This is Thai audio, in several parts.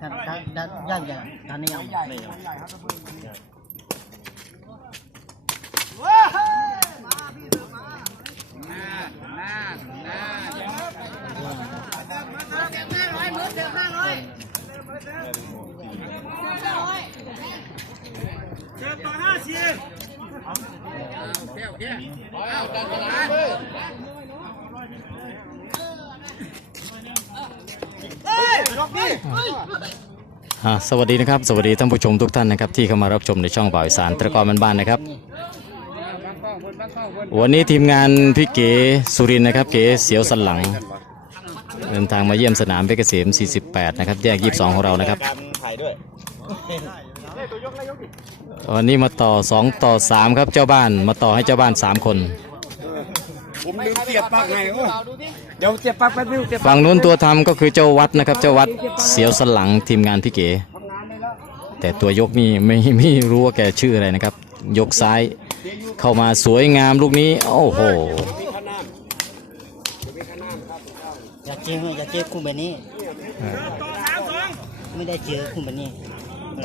ท่านท่านท่านย่างอย่างท่านนี่ยั อ่าสวัสดีนะครับ สวัสดีท่านผู้ชมทุกท่านนะครับ ที่เข้ามารับชมในช่องบ่าวอีสารตะกอนบ้านๆนะครับ วันนี้ทีมงานพี่เก๋สุรินทร์นะครับ เก๋เสียวสันหลัง เดินทางมาเยี่ยมสนามเพชรเกษม 48 นะครับ แยก 22 ของเรานะครับ ถ่ายด้วยวันนี้มาต่อ 2 ต่อ 3 ครับเจ้าบ้านมาต่อให้เจ้าบ้าน 3 คน ผมลืมเสียบปลั๊กไงโอ้ เดี๋ยวเสียบปลั๊กแป๊บนึงเสียบฝั่งนู้นตัวทำก็คือเจ้าวัดนะครับ เจ้าวัดเสียวสันหลังทีมงานพี่เก๋แต่ตัวยกนี่ไม่ไม่รู้ว่าแกชื่ออะไรนะครับ ยกซ้ายเข้ามาสวยงามลูกนี้โอ้โห อยากเจออยากเจอคุณแบบนี้ไม่ได้เจอคุณแบบนี้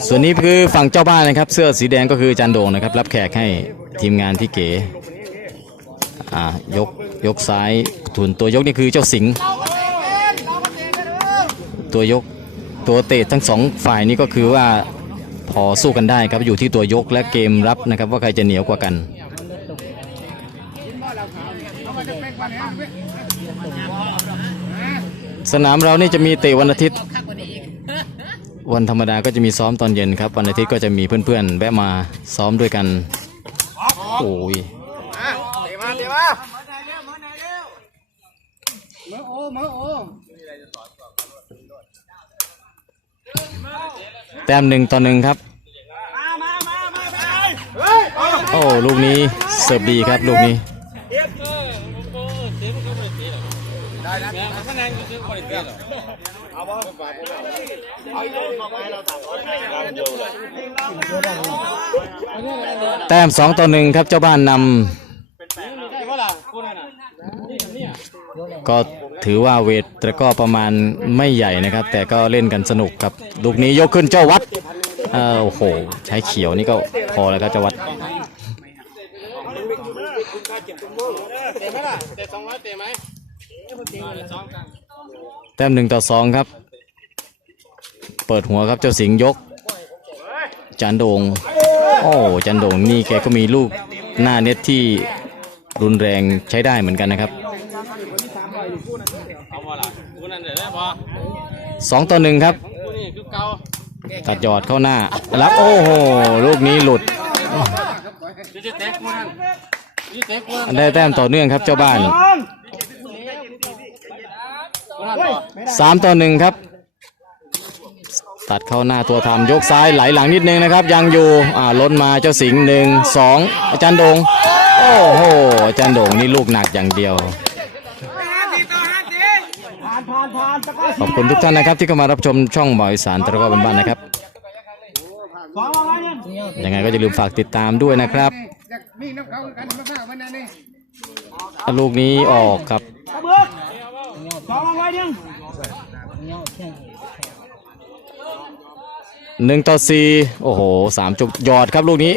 ส่วนนี้คือฝั่งเจ้าบ้านนะครับ เสื้อสีแดงก็คืออาจันโด่งนะครับ รับแขกให้ทีมงานพี่เก๋อ่ายกยกซ้าย ทุนตัวยกนี่คือเจ้าสิงห์ตัวยกตัวเตะทั้งสองฝ่ายนี้ก็คือว่าพอสู้กันได้ครับอยู่ที่ตัวยกและเกมรับนะครับ ว่าใครจะเหนียวกว่ากันสนามเรานี่จะมีเตะวันอาทิตย์ วันธรรมดาก็จะมีซ้อมตอนเย็นครับ วันอาทิตย์ก็จะมีเพื่อนๆ แวะมาซ้อมด้วยกัน โอ้ย เดี๋ยวมาเดี๋ยวมา เมื่อโอ้เมื่อโอ้แต้มหนึ่งต่อหนึ่งครับ โอ้ ลูกนี้เสิร์ฟดีครับ ลูกนี้ แต้มสองต่อหนึ่งครับ เจ้าบ้านนำ ก็ถือว่าเวทแต่ก็ประมาณไม่ใหญ่นะครับ แต่ก็เล่นกันสนุกครับลูกนี้ยกขึ้นเจ้าวัดเออโอ้โห ใช้เขียวนี่ก็พอแล้วครับเจ้าวัดแต้มหนึ่งต่อสองครับ เปิดหัวครับเจ้าสิงยก จันโดงโอ้จันโดงนี่แกก็มีลูกหน้าเน็ตที่รุนแรงใช้ได้เหมือนกันนะครับ สองต่อหนึ่งครับตัดยอดเข้าหน้ารับโอ้โหลูกนี้หลุดได้แต้มต่อเนื่องครับเจ้าบ้านสามต่อหนึ่งครับ ตัดเข้าหน้าตัวทำยกซ้ายไหลหลังนิดนึงนะครับ ยังอยู่อ่าล้นมาเจ้าสิงห์หนึ่งสองอาจารย์โดงโอ้โหอาจารย์โดงนี่ลูกหนักอย่างเดียว ขอบคุณทุกท่านนะครับ ที่เข้ามารับชมช่องบ่อยสารตะกอบ้านๆนะครับยังไงก็อย่าลืมฝากติดตามด้วยนะครับอยากมีน้ำเขากันมาฝากวันนั้นนี่ลูกนี้ออกครับเงี้ยเที่ยงหนึ่งต่อสี่โอ้โหสามจุดยอดครับลูกนี้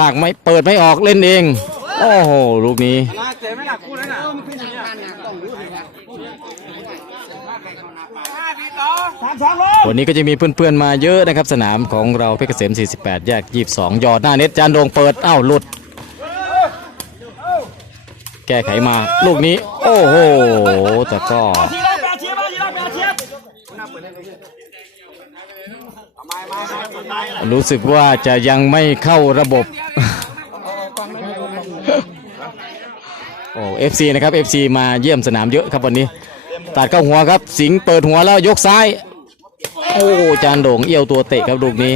ลากไม่เปิดไม่ออกเล่นเอง โอ้โห ลูกนี้ ลากเจ๊ไม่หนักคู่นั้นน่ะสามสองร้อย วันนี้ก็จะมีเพื่อนๆมาเยอะนะครับ สนามของเราเพชรเกษม 48 แยก 22 ยอดหน้าเน็ตจานโดงเปิด อ้าวหลุด แก้ไขมา ลูกนี้ โอ้โห แต่ก็รู้สึกว่าจะยังไม่เข้าระบบ โอ้ FC นะครับ FC มาเยี่ยมสนามเยอะครับวันนี้ ตัดเข้าหัวครับ สิงห์เปิดหัวแล้วยกซ้าย โอ้จานโด่งเอี้ยวตัวเตะครับลูกนี้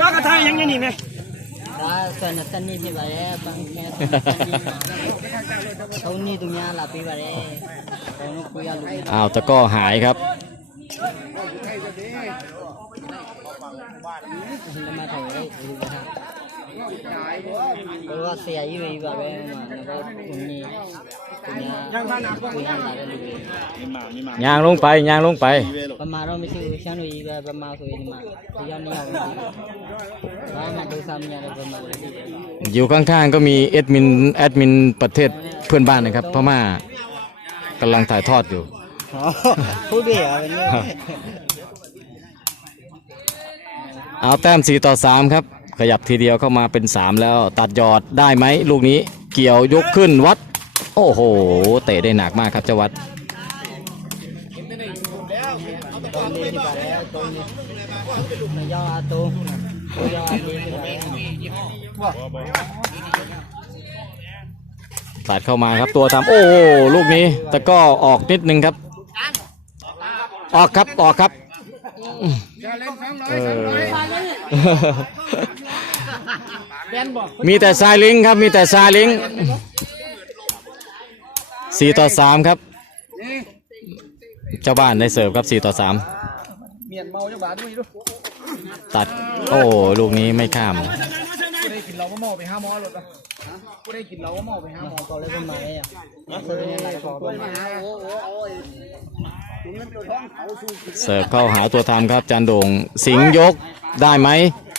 บ้ากระทายยังยังนี่ไงถ้าส่วนนั้นนี่ที่ว่าแล้วบางแค่เขานี่ตรงนี้หลับไปว่าแล้วเขาต้องคุยอะไรอ้าวตะกร้อหายครับมาถ่ายดูนะครับเพราะว่าเสียอยู่ อีกแบบมาแล้วก็คุณนี่คุณยาคุณยาอะไรเลยยางลงไปยางลงไปประมาณเราไม่ใช่ฉันอีกแบบประมาณสวยมาที่ยอดนี่เอาว่ามาดูซ้ำเนี่ยประมาณอยู่ข้างๆก็มีแอดมินแอดมินประเทศเพื่อนบ้านนะครับพม่ากำลังถ่ายทอดอยู่ พูดเดียวเนเนี่ยเอาแต้ม4ต่อ3ครับ ขยับทีเดียวเข้ามาเป็น 3 แล้ว ตัดยอดได้ไหมลูกนี้เกี่ยวยกขึ้นวัด โอ้โห เตะได้หนักมากครับเจ้าวัดตรงนี้ที่บ้านแล้วตรงนี้ไม่ยอดตรงไม่ยอดนี้ที่บ้านตัดเข้ามาครับตัวทำโอ้โหลูกนี้แต่ก็ออกนิดนึงครับ ออกครับออกครับเออ มีแต่ซายลิงครับ มีแต่ซายลิงสี่ต่อสามครับ เจ้าบ้านได้เสิร์ฟครับสี่ต่อสามเมียนเมาจังหวะด้วยดูตัด โอ้ ลูกนี้ไม่ข้าม กูได้กินเราก็มาไปหาหมอหลดอะกูได้กินเราก็เมาไปห้าหมอก็เลยเป็นมาเนี่ยเคยอะไรก็เป็นมาเสิร์ฟเข้าหาตัวทำครับจันโด่งสิงยกได้ไหม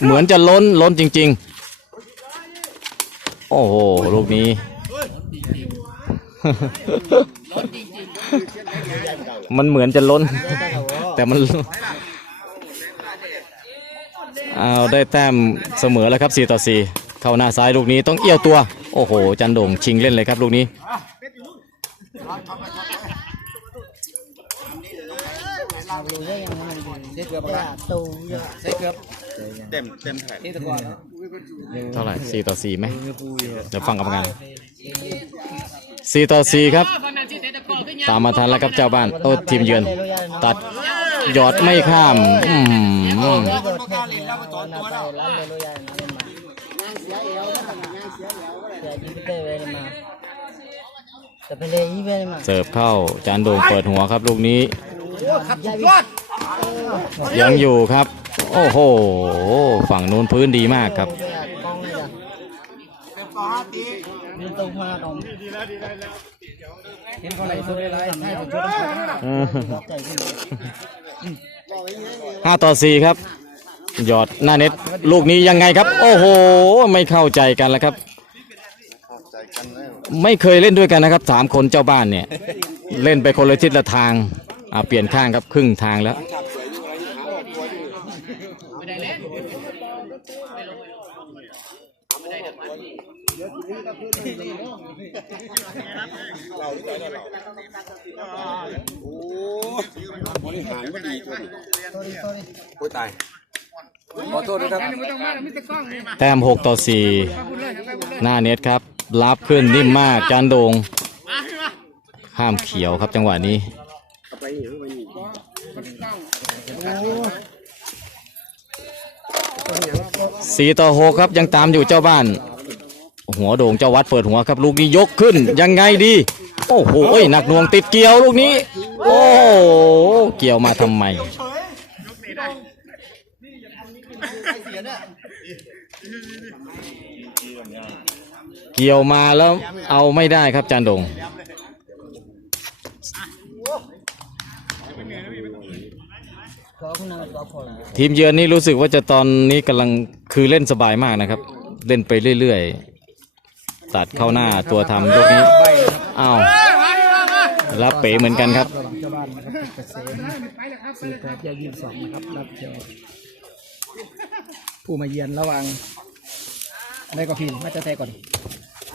เหมือนจะล้นล้นจริง ๆ โอ้โหลูกนี้ มันเหมือนจะล้น แต่มันเอาได้แต้มเสมอแล้วครับ 4 ต่อ 4 เข้าหน้าซ้ายลูกนี้ต้องเอี้ยวตัว โอ้โห จันโด่งชิงเล่นเลยครับลูกนี้ดูได้ยังมันเด็กแบบตูเยอะใส่เกือบเต็มเต็มแผ่นนี่ตะกอนเท่าไหร่4ต่อ4ไหมเดี๋ยวฟังกรรมการ4ต่อ4ครับ ตามมาทันแล้วครับเจ้าบ้านโอ้ทีมเยือน ตัดหยอดไม่ข้าม อืมแต่เป็นเลยยี่เว้ยมา เสิร์ฟเข้าจานโด่งเปิดหัวครับลูกนี้ครับสุดยอดยังอยู่ครับ โอ้โห ฝั่งนู้นพื้นดีมากครับกองเลยจ้ะมีตรงมาตรงเห็นเขาไหลสุดเลยไรให้ผมช่วยต้องใจขึ้นห้าต่อสี่ครับ หยอดหน้าเน็ตลูกนี้ยังไงครับ โอ้โห ไม่เข้าใจกันแล้วครับ ไม่เคยเล่นด้วยกันนะครับสามคนเจ้าบ้านเนี่ย เล่นไปคนละทิศละทางอ่าเปลี่ยนข้างครับครึ่งทางแล้วบริหารไม่ดีทุกโอ้ยตาย ขอโทษด้วยครับแต้ม6ต่อ4หน้าเน็ตครับรับขึ้นนิ่มมากจานโดงห้ามเขียวครับจังหวะนี้สี่ต่อหกครับยังตามอยู่เจ้าบ้าน หัวโด่งเจ้าวัดเปิดหัวครับ ลูกนี้ยกขึ้นยังไงดี โอ้โหหนักหน่วงติดเกี่ยวลูกนี้ โอ้โหเกี่ยวมาทำไม เกี่ยวมาแล้วเอาไม่ได้ครับจานดง ทีมเยือนนี่รู้สึกว่าจะตอนนี้กำลังคือเล่นสบายมากนะครับ เล่นไปเรื่อยๆ ตัดเข้าหน้าตัวทำลูกนี้อ้าวรับเป๋เหมือนกันครับระหว่างเจ้าบ้านนะครับเกษมสี่แปดยี่สิบสองนะครับรับเจ้า ผู้มาเยือนระหว่างอะไรก็พิมพ์มาจะแท้ก่อน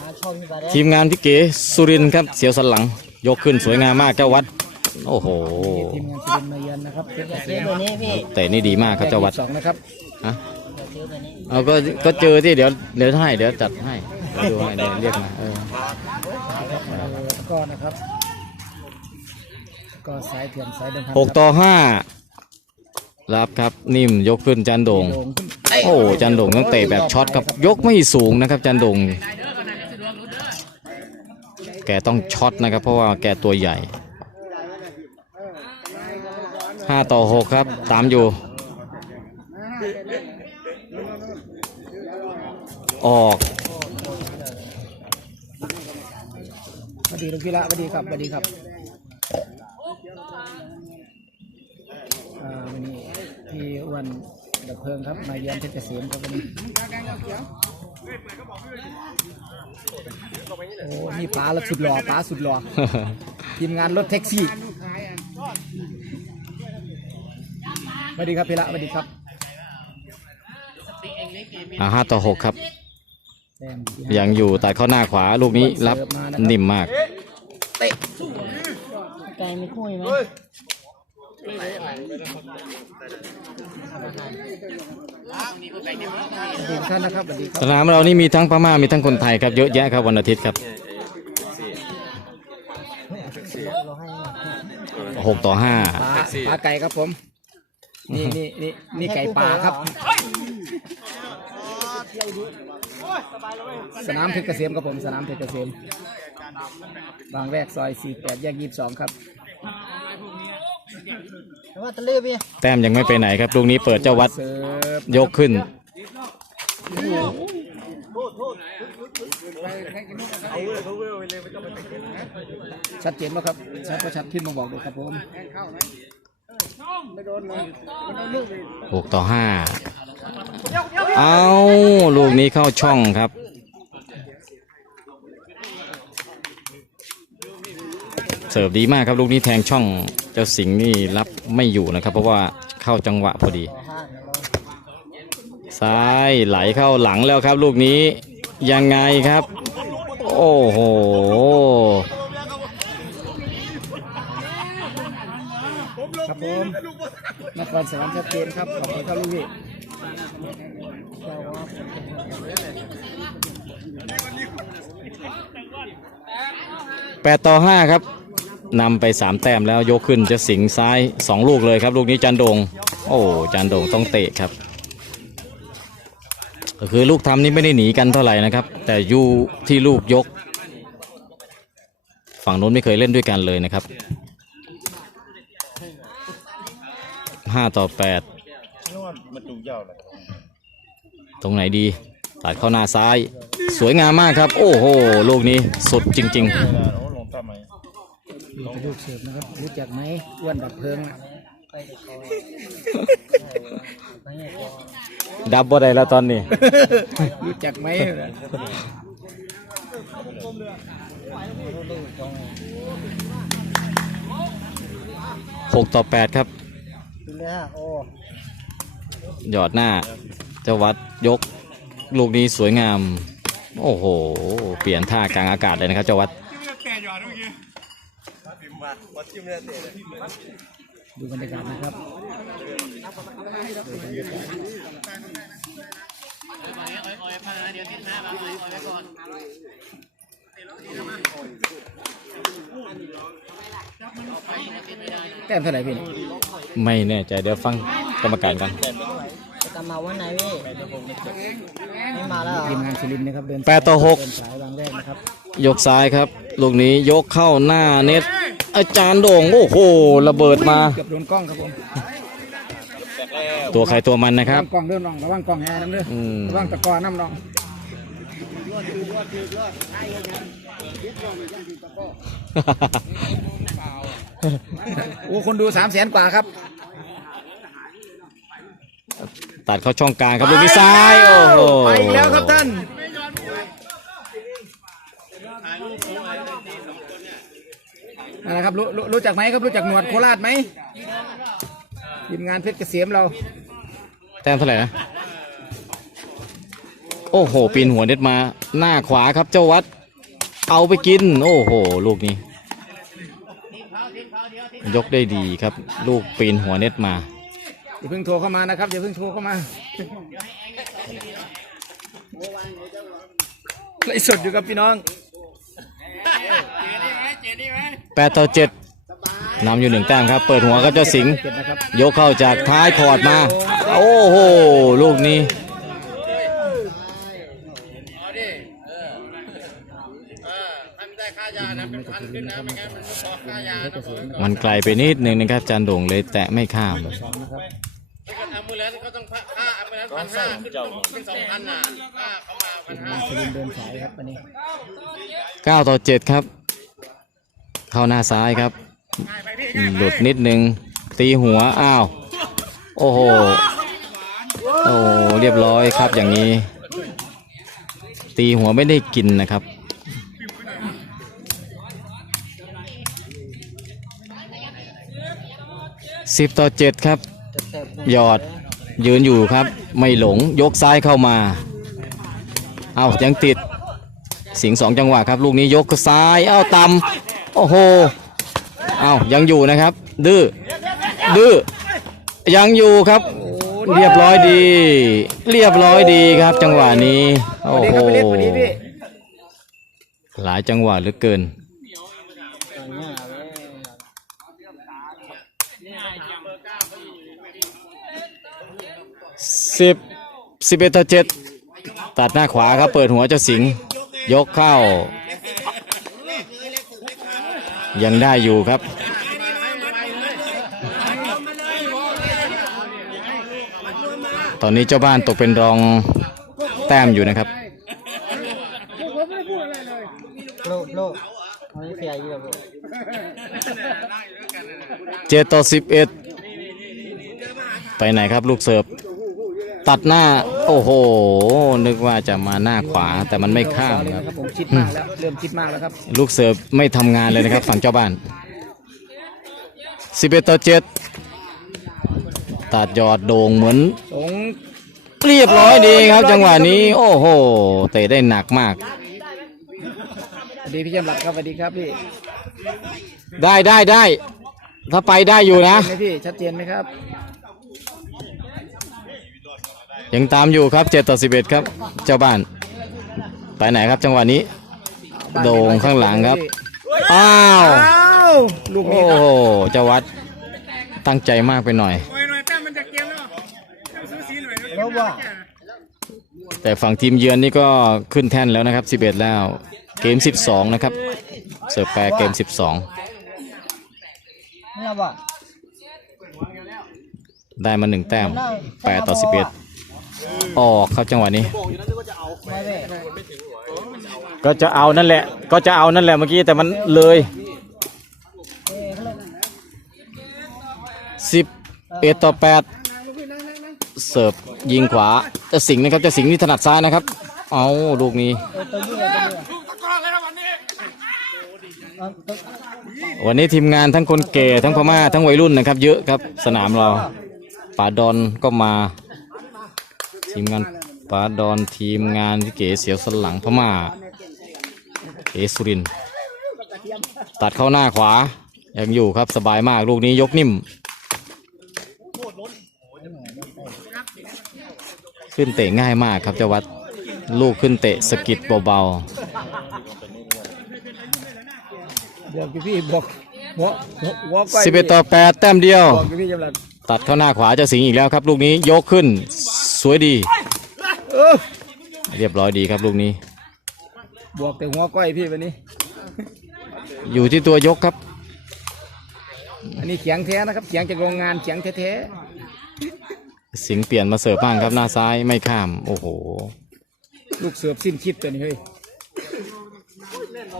อาชอบที่บ้านทีมงานพี่เก๋สุรินทร์ครับเสียวสันหลัง ยกขึ้นสวยงามมากเจ้าวัด โอ้โหทีมงานสุรินทร์มาเยือนนะครับเป็นเกษเสียมตัวนี้พี่แต่นี่ดีมากครับเจ้าวัดสองนะครับฮะเสียตัวนี้เอาก็ก็เจอที่เดี๋ยวเดี๋ยวให้เดี๋ยวจัดให้เดี๋ยวดูให้เดี๋ยวเรียกมาเออเออแล้วก็นะครับก็สายเถื่อนสายเดินทางหกต่อห้ารับครับนิ่มยกขึ้นจันโดง โอ้จันดงต้องเตะแบบช็อตครับยกไม่สูงนะครับ จันดงแกต้องช็อตนะครับ เพราะว่าแกตัวใหญ่ 5 ต่อ 6 ครับ ตามอยู่ ออกสวัสดีลูกพี่ละสวัสดีครับสวัสดีครับวันนี้พี่อ้น ดับเพลิงครับมาเยี่ยมเพชรเกษมครับวันนี้โอ้มีป๋ารถสุดหล่อป๋าสุดหล่อทีมงานรถแท็กซี่สวัสดีครับพี่ละสวัสดีครับอ่าห้าต่อหกครับ แต้มที่ยังอยู่ตัดเข้าหน้าขวาลูกนี้รับนิ่มมากไกลไม่คุยไหมสวัสดี ท่านนะครับสวัสดีครับสนามเรานี่มีทั้งพม่ามีทั้งคนไทยครับเยอะแยะครับวันอาทิตย์ครับหกต่อห้าปลาปลาไก่ครับผม นี่นี่นี่นี่ไก่ป่าครับ สนามเพชรเกษมครับผมสนามเพชรเกษมบางแวกซอย48แยก22ครับ ว่าทะเลพี่แต้มยังไม่ไปไหนครับลูกนี้เปิดเจ้าวัดเสิร์ฟยกขึ้น ชัดเจนไหมครับชัดก็ชัดขึ้นมาบอกเลยครับผมหกต่อห้าเอาลูกนี้เข้าช่องครับ เสิร์ฟดีมากครับลูกนี้แทงช่องเจ้าสิงห์นี่รับไม่อยู่นะครับ เพราะว่าเข้าจังหวะพอดี ซ้ายไหลเข้าหลังแล้วครับ ลูกนี้ยังไงครับ โอ้โหครับผมนครสวรรค์ชัดเจนครับขอบคุณครับลูกพี่แปดต่อห้าครับ นำไปสามแต้มแล้วยกขึ้นจะสิงซ้ายสองลูกเลยครับ ลูกนี้จันโดง โอ้จันโดงต้องเตะครับก็คือลูกทำนี่ไม่ได้หนีกันเท่าไหร่นะครับ แต่อยู่ที่ลูกยก ฝั่งโน้นไม่เคยเล่นด้วยกันเลยนะครับห้าต่อแปดตรงไหนดีตัดเข้าหน้าซ้าย สวยงามมากครับ โอ้โห ลูกนี้สุดจริง ๆ นี่เป็นลูกเสิร์ฟนะครับ รู้จักไหมอ้วนดับเพลิงอะดับบ่ได้แล้วตอนนี้ รู้จักไหมหกต่อแปดครับ ดูเลยฮะโอ้หยอดหน้าเจ้าวัดยกลูกนี้สวยงาม โอ้โห เปลี่ยนท่ากลางอากาศเลยนะครับเจ้าวัดดู บรรยากาศนะครับแต้มเท่าไหร่พี่ไม่แน่ใจเดี๋ยวฟังกรรมการกันจะมาวันไหนพี่ไม่มาแล้วเหรอทีมงานสุรินทร์นะครับเดินแปดต่อหกเดินสายบางแรกนะครับยกซ้ายครับ ลูกนี้ยกเข้าหน้าเน็ต อาจารย์โด่งโอ้โหระเบิดมาเกือบโดนกล้องครับผมตัวใครตัวมันนะคระรับวังกล้องเด้อน้องระวังกล้องแอร์น้ำเด้ออืมระวังตะกอนน้ำน้องโอ้คนดูสามแสนกว่าครับ ตัดเข้าช่องกลางครับลูกนี้ซ้ายโอ้โหไปอีกแล้วครับท่าน นั่นแหละครับรู้รู้รู้จักไหมครับรู้จักหนวดโคราชไหมทีมงานเพชรเกษมเราแต้มเท่าไหร่นะ โอ้โห ปีนหัวเน็ตมา หน้าขวาครับเจ้าวัด เอาไปกิน โอ้โห ลูกนี้ ยกได้ดีครับ ลูกปีนหัวเน็ตมา อย่าเพิ่งโทรเข้ามานะครับอย่าเพิ่งโทรเข้ามาไลฟ์สดอยู่กับพี่น้อง 8ต่อ7นำอยู่หนึ่งแต้มครับ เปิดหัวก็เจ้าสิงห์ยกเข้าจากท้ายคอร์ดมา โอ้โห ลูกนี้มันไกลไปนิดนึงนะครับจานโด่งเลยแตะไม่ข้ามเดินสายครับวันนี้9ต่อ7ครับ เข้าหน้าซ้ายครับหลุดนิดนึง ตีหัว อ้าว โอ้โห โอ้เรียบร้อยครับอย่างนี้ ตีหัวไม่ได้กินนะครับสิบต่อเจ็ดครับ หยอดยืนอยู่ครับ ไม่หลงยกซ้ายเข้ามา เอายังติด สิงห์สองจังหวะครับ ลูกนี้ยกซ้าย เอ้าตำโอ้โหเอายังอยู่นะครับ ดื้อดื้อยังอยู่ครับ เรียบร้อยดี เรียบร้อยดีครับ จังหวะนี้โอ้โหหลายจังหวะเหลือเกินสิบสิบเอ็ดต่อเจ็ดตัดหน้าขวาครับ เปิดหัวเจ้าสิงห์ยกเข้า ยังได้อยู่ครับ ตอนนี้เจ้าบ้านตกเป็นรองแต้มอยู่นะครับโลกโลกมันเสียอยู่แบบเจ็ดต่อสิบเอ็ดไปไหนครับลูกเสิร์ฟ ตัดหน้า โอ้โห นึกว่าจะมาหน้าขวาแต่มันไม่ข้ามครับครับผมคิดมากแล้วเริ่มคิดมากแล้วครับลูกเสิร์ฟไม่ทำงานเลยนะครับ ฝั่งเจ้าบ้าน 11ต่อ7ตัดยอดโด่งเหมือน สงเรียบร้อยดีครับ จังหวะนี้ โอ้โหเตะได้หนักมาก สวัสดีพี่จำหลัดครับสวัสดีครับพี่ได้ได้ได้ถ้าไปได้อยู่นะไหมพี่ชัดเจนไหมครับ ยังตามอยู่ครับ7ต่อ11 ครับ เจ้าบ้าน ไปไหนครับจังหวะนี้ โด่งข้างหลังครับ อ้าวอ้าวลูกโอ้นี้ครับโหเจ้าวัดตั้งใจมากไปหน่อยแล้วว่าแต่ฝั่งทีมเยือนนี่ก็ขึ้นแท่นแล้วนะครับ 11 แล้ว เกม 12 นะครับ เสิร์ฟแปรเกมแล้วว่า12ได้มา 1 แต้ม 8 ต่อ 11 ออกครับจังหวะนี้ไม่เว้ยก็จะเอานั่นแหละ ก็จะเอานั่นแหละเมื่อกี้แต่มันเลยเอ้ยเขาเลย11ต่อ8เสิร์ฟยิงขวาเจะสิงห์นะครับเจะสิงห์นี่ถนัดซ้ายนะครับ เอาลูกนี้เออตัวยืดตัวยืดเอาตัววันนี้ทีมงานทั้งคนแก่ทั้งพม่าทั้งวัยรุ่นนะครับ เยอะครับสนามเราป่าดอนก็มา ทีมงานป่าดอนทีมงานที่เก๋เสียวสนหลังพม่าเอสุรินทร์ตัดเข้าหน้าขวา ยังอยู่ครับสบายมากลูกนี้ยกนิ่ม ขึ้นเตะง่ายมากครับเจ้าวัด ลูกขึ้นเตะสะกิดเบาๆบอกพี่พี่บอกหัวหัวหัวก้อยสิบเอ็ดต่อแปดแต้มเดียวบอกพี่พี่จำหลัดตัดเข้าหน้าขวาเจ้าสิงห์อีกแล้วครับ ลูกนี้ยกขึ้น สวยดี เออเรียบร้อยดีครับลูกนี้ บวกแต่หัวก้อยพี่วันนี้ อยู่ที่ตัวยกครับ อันนี้เขียงแท้นะครับเขียงจากโรงงานเขียงแท้สิงห์เปลี่ยนมาเสิร์ฟบ้างครับหน้าซ้ายไม่ข้าม โอ้โห ๆลูกเสือบสิ้นคิดตัวนี้เฮ้ย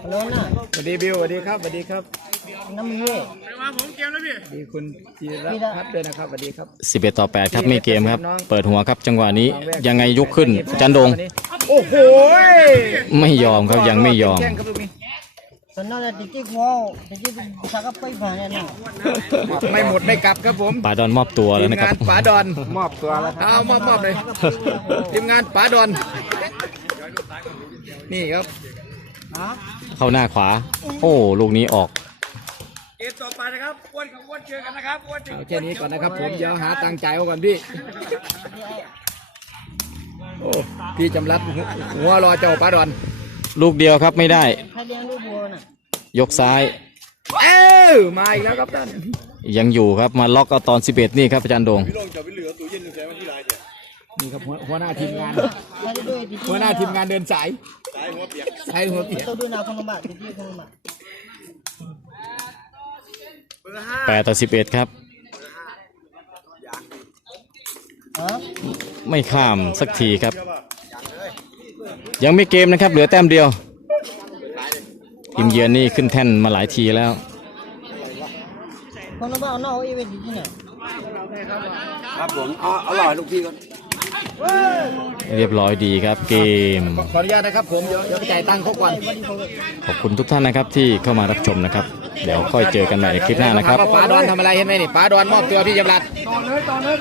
แล้วน่ะสวัสดีบิวสวัสดีครับสวัสดีครับน้ำมันเว้ยสวัส ดีคุณจีรพัฒน์ด้วยนะครับสวัสดีครับ 11 ต่อ 8 ครับ ไม่เกมครับ เปิดหัวครับจังหวะนี้ยังไงยกขึ้น จันดง โอ้โหไม่ยอมครับยังไม่ยอม แข้งครับลูกนี้ตอนนั้นติดที่หัวติดที่สักไปผ่านเนี่ยนะไม่หมดไม่กลับครับผมป่าดอนมอบตัวทีแล้วมนะคงารับนป๋าดอนมอบตัวแล้วเอามอบมอบเลยทีมงานป๋าดอน นี่ครับเข้าหน้าขวา โอ้ลูกนี้ออก เกมต่อไปนะครับอ้วนกับอ้วนเจอกันนะครับอ้วนเอาแค่นี้ก่อนนะครับ ผมเดี๋ยวหาตังค์จ่ายเอาก่อนพี่โอ้พี่จำรัดหัวหัวรอเจ้าป๋าดอนลูกเดียวครับไม่ได้ ใครเลี้ยงลูกบัวน่ะยกซ้าย เอ้ามาอีกแล้วครับท่านยังอยู่ครับมาล็อกเอาตอน 11 นี่ครับอาจารย์โดงนี่ครับหัวหัวหน้าทีมงานใครได้ด้วยติดที่หัวหน้าทีมงานเดินสายสายหัวเปียกสายหัวเปียกตัวดูนาคนละบาทติดที่คนละบา ท8ต่อ11ครับฮะไม่ข้ามสักทีครับ ยังไม่เกมนะครับ เหลือแต้มเดียวทีมเยือนนี่ขึ้นแท่นมาหลายทีแล้วคนละบ้านนอกอีเวนต์ที่ไหนครับผมเอาเอาหล่อลูกพี่ก่อน เรียบร้อยดีครับเกม ขออนุญาตนะครับผมเดี๋ยวเดี๋ยวไปจ่ายตังค์เขาก่อนขอบคุณทุกท่านนะครับที่เข้ามารับชมนะครับ เดี๋ยวค่อยเจอกันใหม่ในคลิปหน้านะครับป้าดอนทำอะไรเห็นไหมนี่ป้าดอนมอบตัวพี่ยมรัตต่อเลยต่อเลย